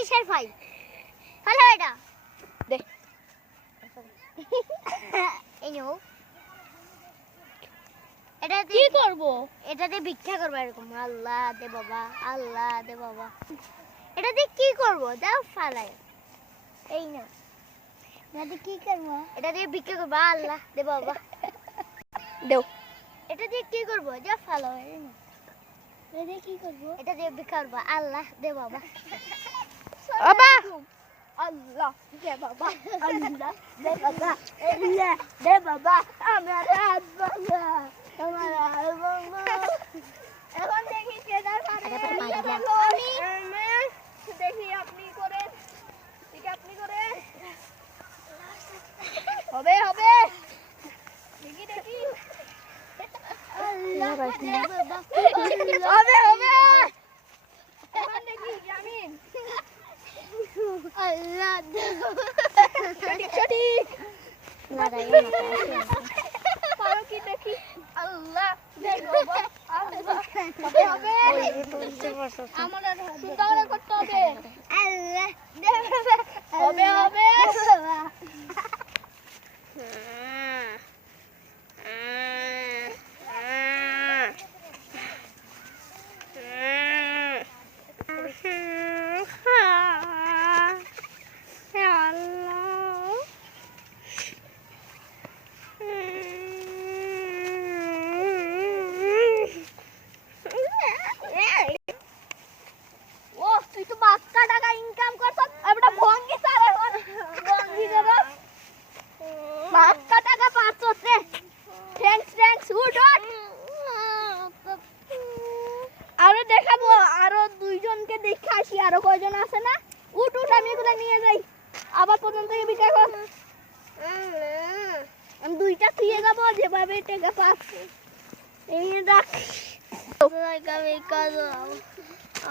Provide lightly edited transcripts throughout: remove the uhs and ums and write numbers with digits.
কিসের ফাই? ফেলো এটা। দে। এই নাও। এটা কি করব? এটা দিয়ে ভিক্ষা করব এরকম। আল্লাহ দে বাবা, আল্লাহ দে বাবা। এটা দিয়ে কি করব? দাও ফালাই। এই না। এটা দিয়ে কি করব? এটা দিয়ে ভিক্ষা করব। আল্লাহ দে বাবা। দেও। এটা দিয়ে কি করব? যা ফালো। এই না। এটা দিয়ে কি করব? এটা দিয়ে ভিক্ষা করব। আল্লাহ দে বাবা। বাবা আল্লাহ দে বাবা, আল্লাহ দে বাবা, আল্লাহ দে বাবা, আমার বাবা, আমার বাবা। এখন দেখি কেদার পারে। আমি দেখি আপনি করেন। ঠিক আপনি করেন। হবে হবে। দেখি দেখি। আল্লাহ দে বাবা। হবে হবে। এখন দেখি জামিন। আল্লাহ দে বাবা। সঠিক সঠিক। না রে না। পারো কি দেখি। আল্লাহ দে বাবা, আল্লাহ। হবে হবে। আমার সুন্দর করতে হবে। আল্লাহ দে বাবা। হবে হবে। ও তুই তো বাক্কা টাকা ইনকাম করছস এবড়া ভঙ্গি সারে ভঙ্গি দে দাও বাক্কা টাকা পাচ্ছস রে থ্যাঙ্কস উড আরো দেখাবো আরো দুইজনকে দেখে আসি আরো কয়জন আছে না উঠ উঠ আমি এগুলা নিয়ে যাই আবার প্রথম থেকে বিটা কর আমি দুইটা থুয়ে যাবো যেভাবে টাকা পাস এই দেখ কবি কাজো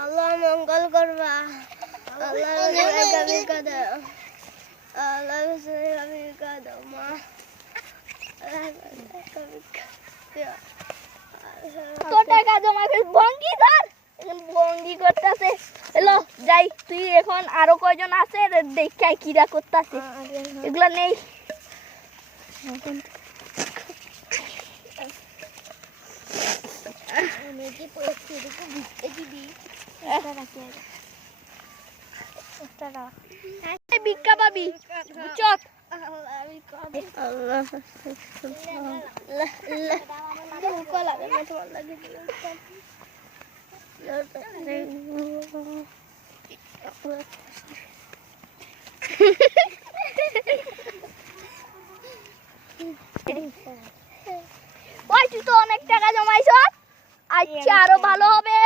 আল্লাহ মঙ্গল করবা আল্লাহ কবি কাজো আল্লাহ কবি কাজো মা তো টাকা জমা করে ভঙ্গি ধর এখন ভঙ্গি করতেছে হ্যালো যাই তুই এখন আরো কয়জন আছে দেখাই কিরা করতেছে এগুলা নেই আমি কি পড়ছি এদিকে ভিক্ষে দিবি ভিক্ষা পাবি বুঝছত আল্লাহ ওই তুই তো অনেক টাকা জমাইছ আচ্ছা আরো ভালো হবে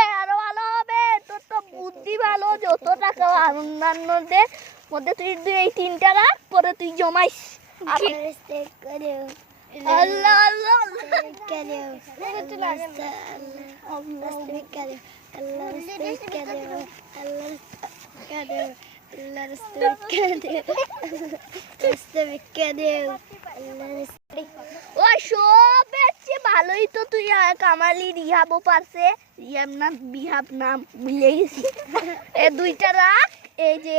তোর তো বুদ্ধি ভালো যত টাকা অন্যান্যদের মধ্যে তুই এই 3টা রাখ পরে তুই জমাইস আল্লাহ আল্লাহ ওই সবের চেয়ে ভালোই তো তুই কামালি রিহাবও পারছে রিহাব না বিহাব নাম ভুলে গেছি এই 2টা রাখ এই যে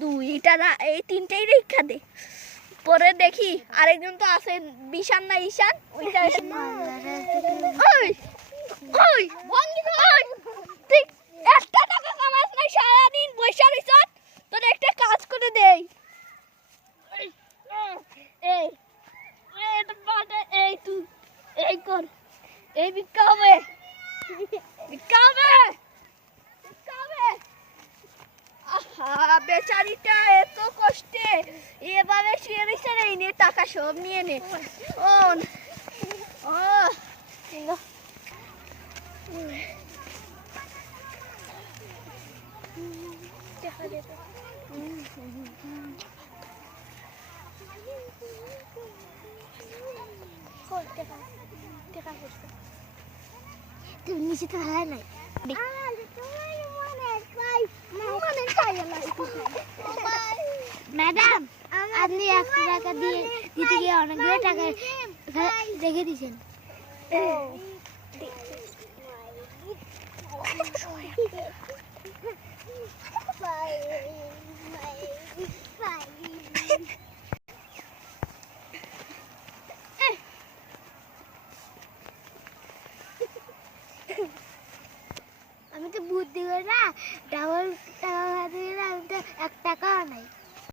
2টা রাখ এই 3টাই রেখা দে পরে দেখি আরেকজন তো আছে বিশান না ঈশান ওইটা ওই ওই ভঙ্গি ওই তুই একটা টাকা কামাস না সারাদিন বসে রইছ তোর একটা কাজ করে দেই এই এটা বাটা এই তুই এই কর এই ভিক্ষা হবে আহা বেচারিটা এত কষ্টে এভাবে শুয়ে রয়েছে রে নে টাকা সব নিয়ে নে ওন ও তুমি নিচে তো হারাই নাই ম্যাডাম আপনি 100 টাকা দিয়ে দিতে গিয়ে অনেকগুলো টাকা রেখে দিয়েছেন আমি তো বুদ্ধি করে না ডাবল টাকা দিয়ে আমি তো 1 টাকাও নাই।